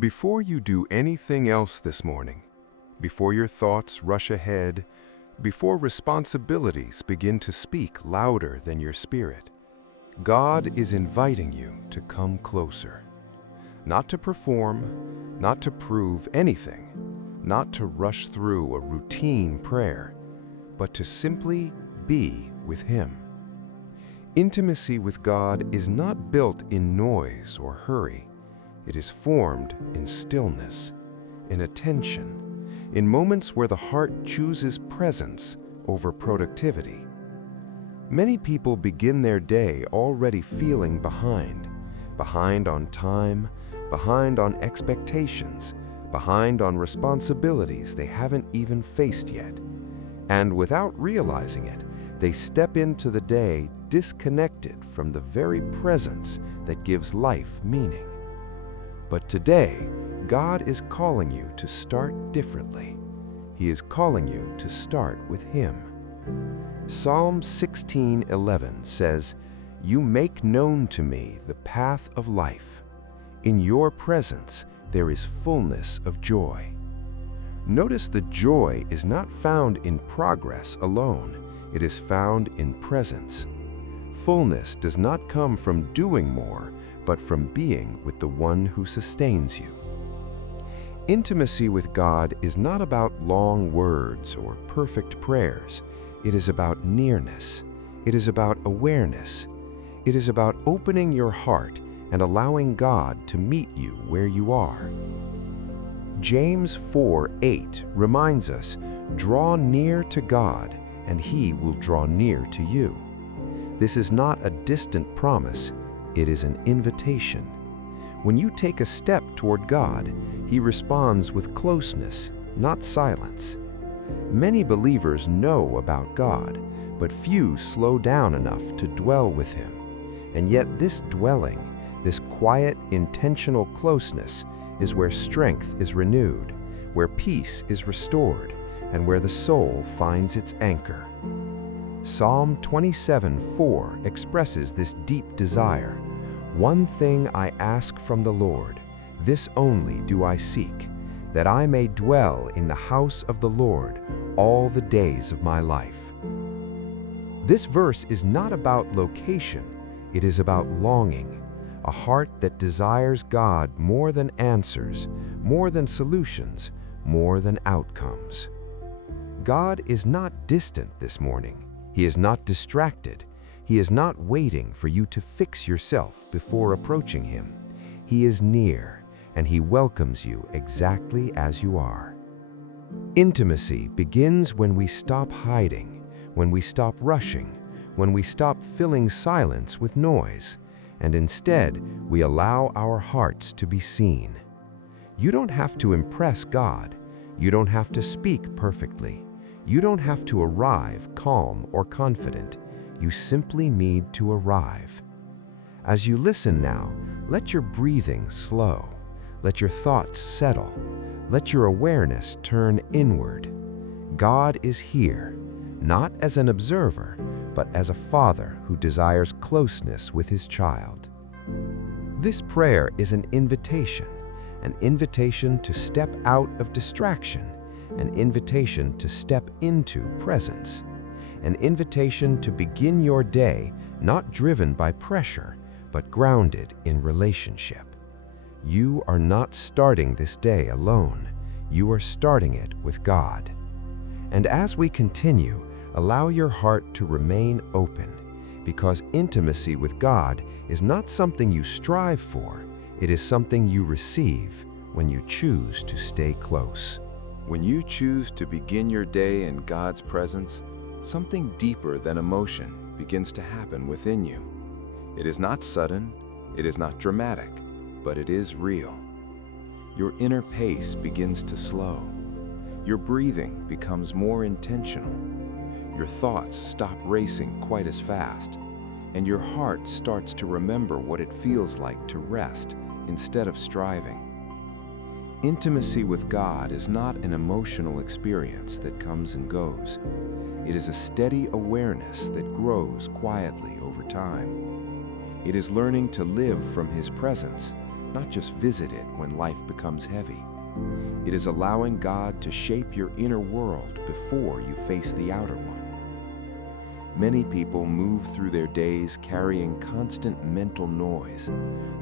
Before you do anything else this morning, before your thoughts rush ahead, before responsibilities begin to speak louder than your spirit, God is inviting you to come closer. Not to perform, not to prove anything, not to rush through a routine prayer, but to simply be with Him. Intimacy with God is not built in noise or hurry. It is formed in stillness, in attention, in moments where the heart chooses presence over productivity. Many people begin their day already feeling behind on time, behind on expectations, behind on responsibilities they haven't even faced yet. And without realizing it, they step into the day disconnected from the very presence that gives life meaning. But today, God is calling you to start differently. He is calling you to start with Him. Psalm 16:11 says, "You make known to me the path of life. In your presence there is fullness of joy." Notice the joy is not found in progress alone. It is found in presence. Fullness does not come from doing more, but from being with the one who sustains you. Intimacy with God is not about long words or perfect prayers. It is about nearness. It is about awareness. It is about opening your heart and allowing God to meet you where you are. James 4:8 reminds us, "Draw near to God, and He will draw near to you." This is not a distant promise, it is an invitation. When you take a step toward God, He responds with closeness, not silence. Many believers know about God, but few slow down enough to dwell with Him. And yet this dwelling, this quiet, intentional closeness, is where strength is renewed, where peace is restored, and where the soul finds its anchor. Psalm 27:4 expresses this deep desire. "One thing I ask from the Lord, this only do I seek, that I may dwell in the house of the Lord all the days of my life." This verse is not about location, it is about longing, a heart that desires God more than answers, more than solutions, more than outcomes. God is not distant this morning. He is not distracted. He is not waiting for you to fix yourself before approaching Him. He is near, and He welcomes you exactly as you are. Intimacy begins when we stop hiding, when we stop rushing, when we stop filling silence with noise, and instead we allow our hearts to be seen. You don't have to impress God. You don't have to speak perfectly. You don't have to arrive calm or confident. You simply need to arrive. As you listen now, let your breathing slow. Let your thoughts settle. Let your awareness turn inward. God is here, not as an observer, but as a father who desires closeness with his child. This prayer is an invitation to step out of distraction, an invitation to step into presence, an invitation to begin your day not driven by pressure, but grounded in relationship. You are not starting this day alone. You are starting it with God. And as we continue, allow your heart to remain open, because intimacy with God is not something you strive for. It is something you receive when you choose to stay close. When you choose to begin your day in God's presence, something deeper than emotion begins to happen within you. It is not sudden, it is not dramatic, but it is real. Your inner pace begins to slow. Your breathing becomes more intentional. Your thoughts stop racing quite as fast, and your heart starts to remember what it feels like to rest instead of striving. Intimacy with God is not an emotional experience that comes and goes. It is a steady awareness that grows quietly over time. It is learning to live from His presence, not just visit it when life becomes heavy. It is allowing God to shape your inner world before you face the outer one. Many people move through their days carrying constant mental noise,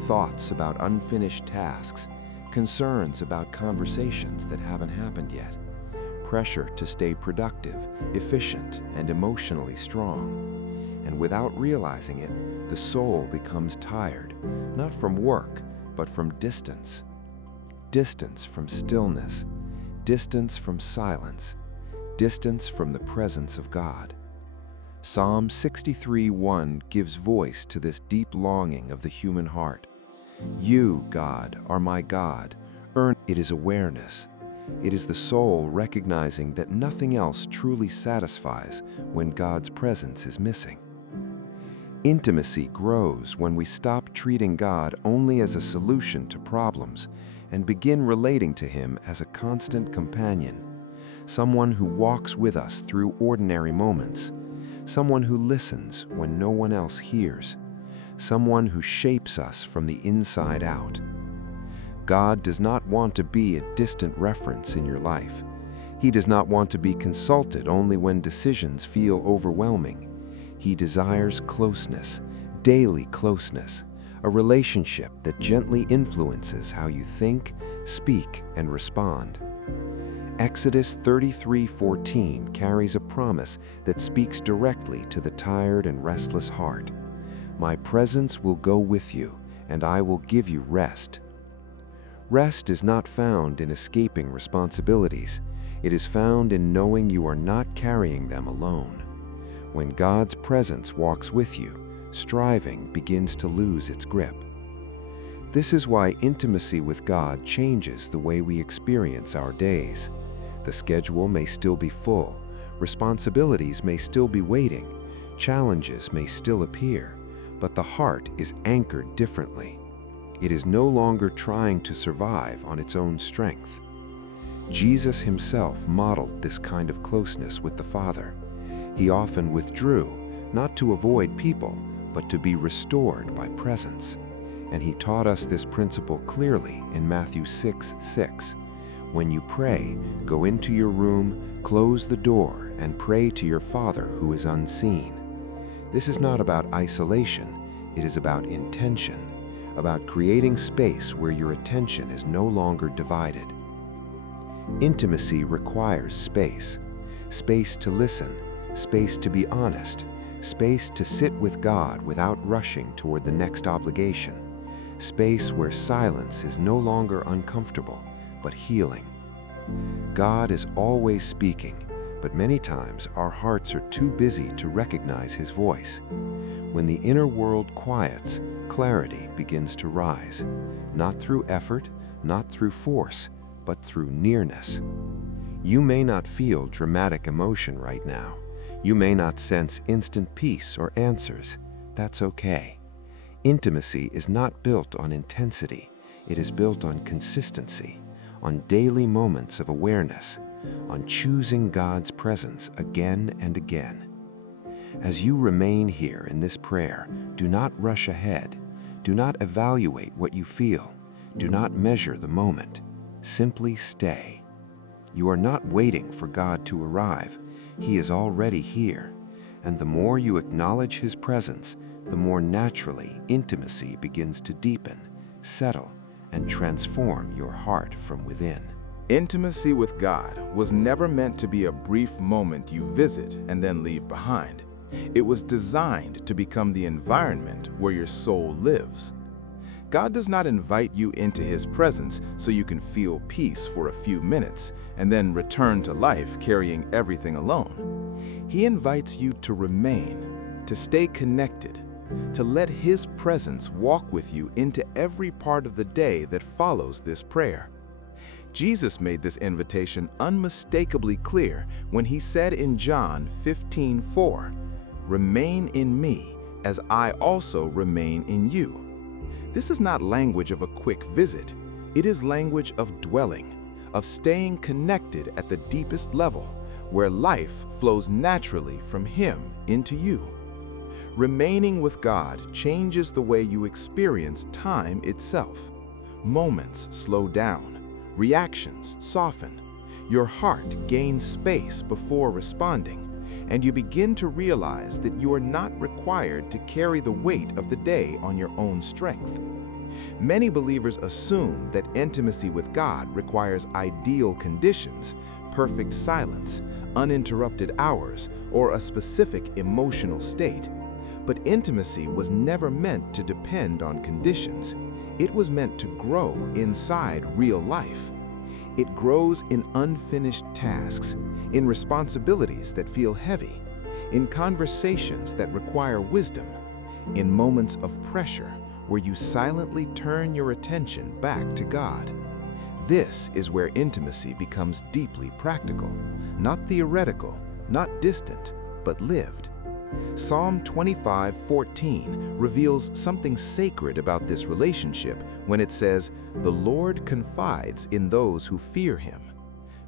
thoughts about unfinished tasks, concerns about conversations that haven't happened yet, pressure to stay productive, efficient, and emotionally strong. And without realizing it, the soul becomes tired, not from work, but from distance. Distance from stillness, distance from silence, distance from the presence of God. Psalm 63:1 gives voice to this deep longing of the human heart. You, God, are my God. It is awareness. It is the soul recognizing that nothing else truly satisfies when God's presence is missing. Intimacy grows when we stop treating God only as a solution to problems and begin relating to Him as a constant companion, someone who walks with us through ordinary moments, someone who listens when no one else hears, someone who shapes us from the inside out. God does not want to be a distant reference in your life. He does not want to be consulted only when decisions feel overwhelming. He desires closeness, daily closeness, a relationship that gently influences how you think, speak, and respond. Exodus 33:14 carries a promise that speaks directly to the tired and restless heart. My presence will go with you, and I will give you rest. Rest is not found in escaping responsibilities. It is found in knowing you are not carrying them alone. When God's presence walks with you, striving begins to lose its grip. This is why intimacy with God changes the way we experience our days. The schedule may still be full, responsibilities may still be waiting, challenges may still appear, but the heart is anchored differently. It is no longer trying to survive on its own strength. Jesus himself modeled this kind of closeness with the Father. He often withdrew, not to avoid people, but to be restored by presence. And he taught us this principle clearly in Matthew 6:6. When you pray, go into your room, close the door, and pray to your Father who is unseen. This is not about isolation, it is about intention, about creating space where your attention is no longer divided. Intimacy requires space. Space to listen, space to be honest, space to sit with God without rushing toward the next obligation, space where silence is no longer uncomfortable, but healing. God is always speaking, but many times our hearts are too busy to recognize His voice. When the inner world quiets, clarity begins to rise, not through effort, not through force, but through nearness. You may not feel dramatic emotion right now. You may not sense instant peace or answers. That's okay. Intimacy is not built on intensity. It is built on consistency, on daily moments of awareness, on choosing God's presence again and again. As you remain here in this prayer, do not rush ahead. Do not evaluate what you feel. Do not measure the moment. Simply stay. You are not waiting for God to arrive. He is already here. And the more you acknowledge His presence, the more naturally intimacy begins to deepen, settle, and transform your heart from within. Intimacy with God was never meant to be a brief moment you visit and then leave behind. It was designed to become the environment where your soul lives. God does not invite you into His presence so you can feel peace for a few minutes and then return to life carrying everything alone. He invites you to remain, to stay connected, to let His presence walk with you into every part of the day that follows this prayer. Jesus made this invitation unmistakably clear when He said in John 15:4, "Remain in me, as I also remain in you." This is not language of a quick visit. It is language of dwelling, of staying connected at the deepest level, where life flows naturally from Him into you. Remaining with God changes the way you experience time itself. Moments slow down, reactions soften, your heart gains space before responding, and you begin to realize that you are not required to carry the weight of the day on your own strength. Many believers assume that intimacy with God requires ideal conditions, perfect silence, uninterrupted hours, or a specific emotional state. But intimacy was never meant to depend on conditions. It was meant to grow inside real life. It grows in unfinished tasks, in responsibilities that feel heavy, in conversations that require wisdom, in moments of pressure where you silently turn your attention back to God. This is where intimacy becomes deeply practical, not theoretical, not distant, but lived. Psalm 25:14 reveals something sacred about this relationship when it says, "The Lord confides in those who fear Him."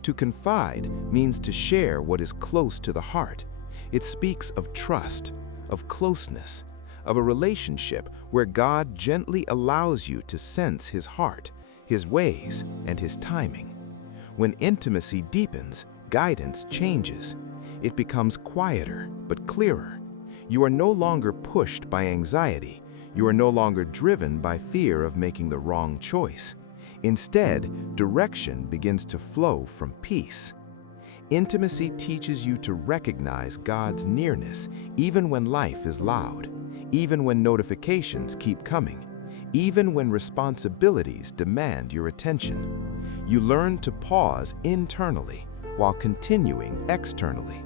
To confide means to share what is close to the heart. It speaks of trust, of closeness, of a relationship where God gently allows you to sense His heart, His ways, and His timing. When intimacy deepens, guidance changes. It becomes quieter but clearer. You are no longer pushed by anxiety. You are no longer driven by fear of making the wrong choice. Instead, direction begins to flow from peace. Intimacy teaches you to recognize God's nearness even when life is loud, even when notifications keep coming, even when responsibilities demand your attention. You learn to pause internally while continuing externally.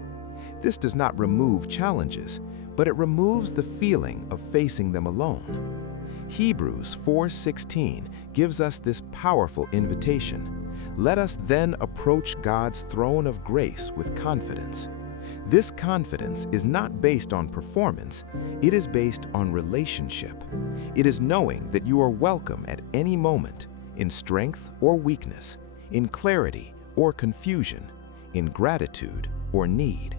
This does not remove challenges, but it removes the feeling of facing them alone. Hebrews 4:16 gives us this powerful invitation. Let us then approach God's throne of grace with confidence. This confidence is not based on performance, it is based on relationship. It is knowing that you are welcome at any moment, in strength or weakness, in clarity or confusion, in gratitude or need.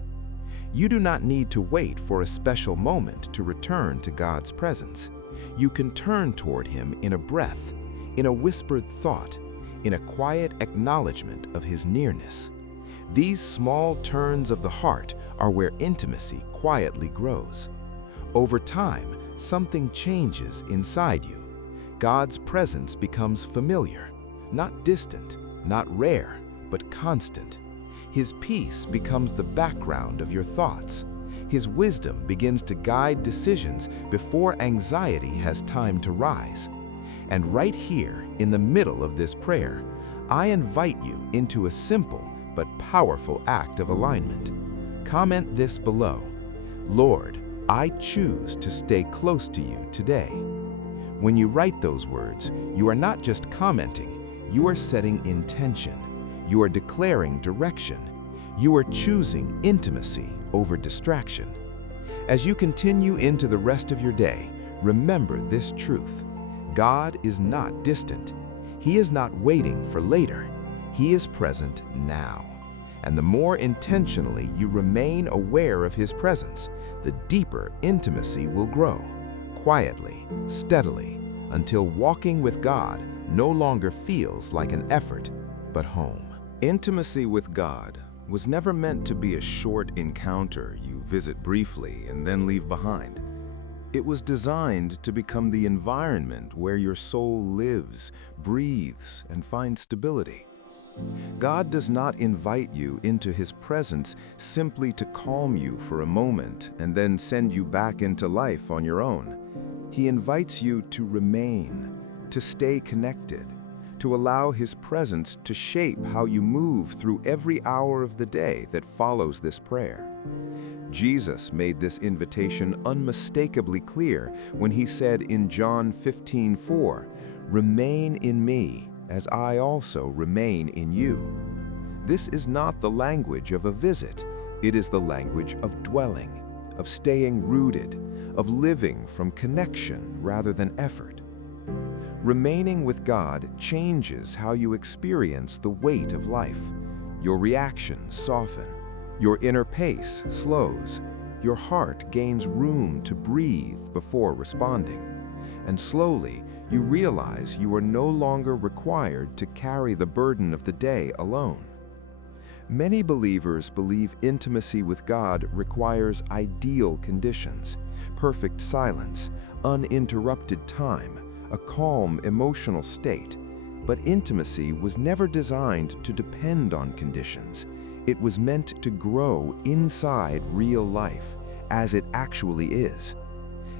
You do not need to wait for a special moment to return to God's presence. You can turn toward Him in a breath, in a whispered thought, in a quiet acknowledgement of His nearness. These small turns of the heart are where intimacy quietly grows. Over time, something changes inside you. God's presence becomes familiar, not distant, not rare, but constant. His peace becomes the background of your thoughts. His wisdom begins to guide decisions before anxiety has time to rise. And right here, in the middle of this prayer, I invite you into a simple but powerful act of alignment. Comment this below: Lord, I choose to stay close to you today. When you write those words, you are not just commenting, you are setting intention. You are declaring direction. You are choosing intimacy over distraction. As you continue into the rest of your day, remember this truth: God is not distant. He is not waiting for later. He is present now. And the more intentionally you remain aware of His presence, the deeper intimacy will grow, quietly, steadily, until walking with God no longer feels like an effort, but home. Intimacy with God was never meant to be a short encounter you visit briefly and then leave behind. It was designed to become the environment where your soul lives, breathes, and finds stability. God does not invite you into His presence simply to calm you for a moment and then send you back into life on your own. He invites you to remain, to stay connected, to allow His presence to shape how you move through every hour of the day that follows this prayer. Jesus made this invitation unmistakably clear when He said in John 15:4, "Remain in me, as I also remain in you." This is not the language of a visit. It is the language of dwelling, of staying rooted, of living from connection rather than effort. Remaining with God changes how you experience the weight of life. Your reactions soften. Your inner pace slows. Your heart gains room to breathe before responding. and slowly you realize you are no longer required to carry the burden of the day alone. Many believers believe intimacy with God requires ideal conditions, perfect silence, uninterrupted time, a calm emotional state. But intimacy was never designed to depend on conditions. It was meant to grow inside real life, as it actually is.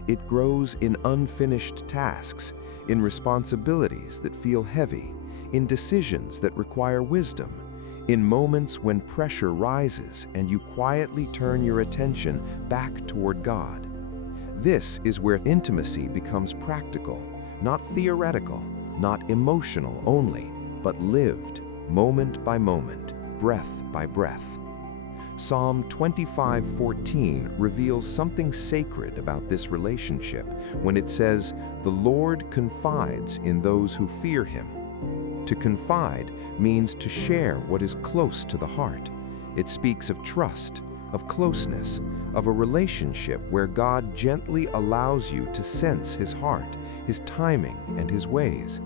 It grows in unfinished tasks, in responsibilities that feel heavy, in decisions that require wisdom, in moments when pressure rises and you quietly turn your attention back toward God. This is where intimacy becomes practical, not theoretical, not emotional only, but lived, moment by moment, breath by breath. Psalm 25:14 reveals something sacred about this relationship when it says, "The Lord confides in those who fear him." To confide means to share what is close to the heart. It speaks of trust, of closeness, of a relationship where God gently allows you to sense his heart, his timing, and his ways.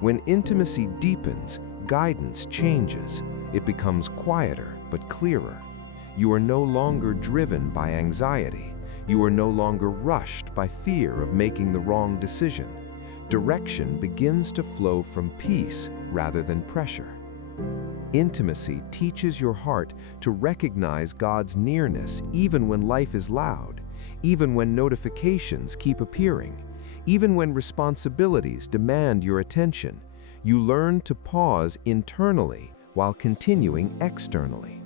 When intimacy deepens, guidance changes. It becomes quieter but clearer. You are no longer driven by anxiety. You are no longer rushed by fear of making the wrong decision. Direction begins to flow from peace rather than pressure. Intimacy teaches your heart to recognize God's nearness even when life is loud, even when notifications keep appearing, even when responsibilities demand your attention. You learn to pause internally while continuing externally.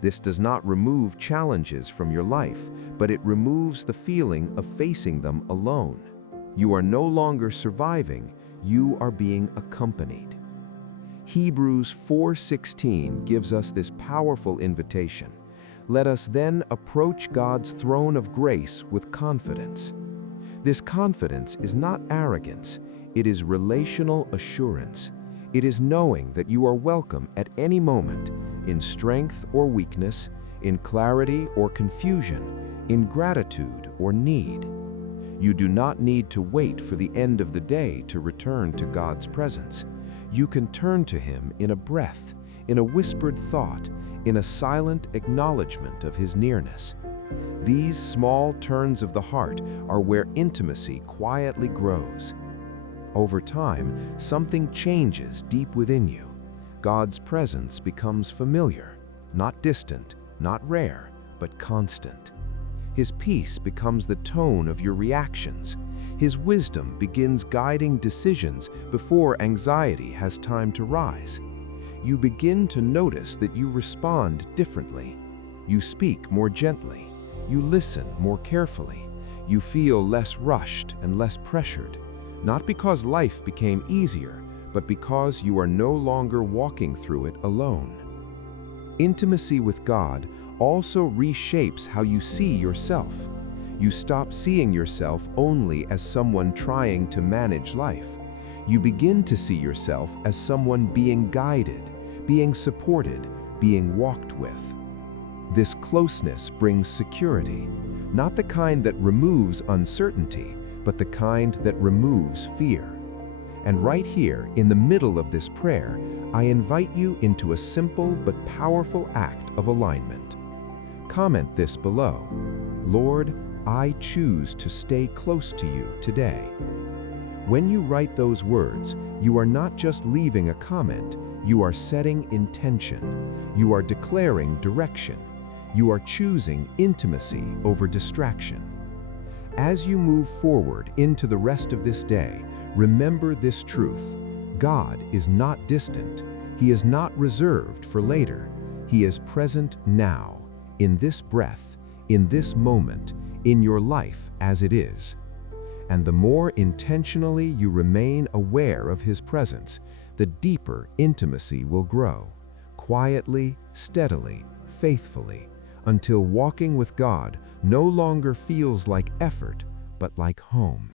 This does not remove challenges from your life, but it removes the feeling of facing them alone. You are no longer surviving, you are being accompanied. Hebrews 4:16 gives us this powerful invitation. Let us then approach God's throne of grace with confidence. This confidence is not arrogance, it is relational assurance. It is knowing that you are welcome at any moment, in strength or weakness, in clarity or confusion, in gratitude or need. You do not need to wait for the end of the day to return to God's presence. You can turn to him in a breath, in a whispered thought, in a silent acknowledgement of his nearness. These small turns of the heart are where intimacy quietly grows. Over time, something changes deep within you. God's presence becomes familiar, not distant, not rare, but constant. His peace becomes the tone of your reactions. His wisdom begins guiding decisions before anxiety has time to rise. You begin to notice that you respond differently. You speak more gently. You listen more carefully. You feel less rushed and less pressured, not because life became easier, but because you are no longer walking through it alone. Intimacy with God also reshapes how you see yourself. You stop seeing yourself only as someone trying to manage life. You begin to see yourself as someone being guided, being supported, being walked with. This closeness brings security, not the kind that removes uncertainty, but the kind that removes fear. And right here, in the middle of this prayer, I invite you into a simple but powerful act of alignment. Comment this below. Lord, I choose to stay close to you today. When you write those words, you are not just leaving a comment, you are setting intention. You are declaring direction. You are choosing intimacy over distraction. As you move forward into the rest of this day, remember this truth. God is not distant. He is not reserved for later. He is present now, in this breath, in this moment, in your life as it is. And the more intentionally you remain aware of His presence, the deeper intimacy will grow, quietly, steadily, faithfully, until walking with God no longer feels like effort, but like home.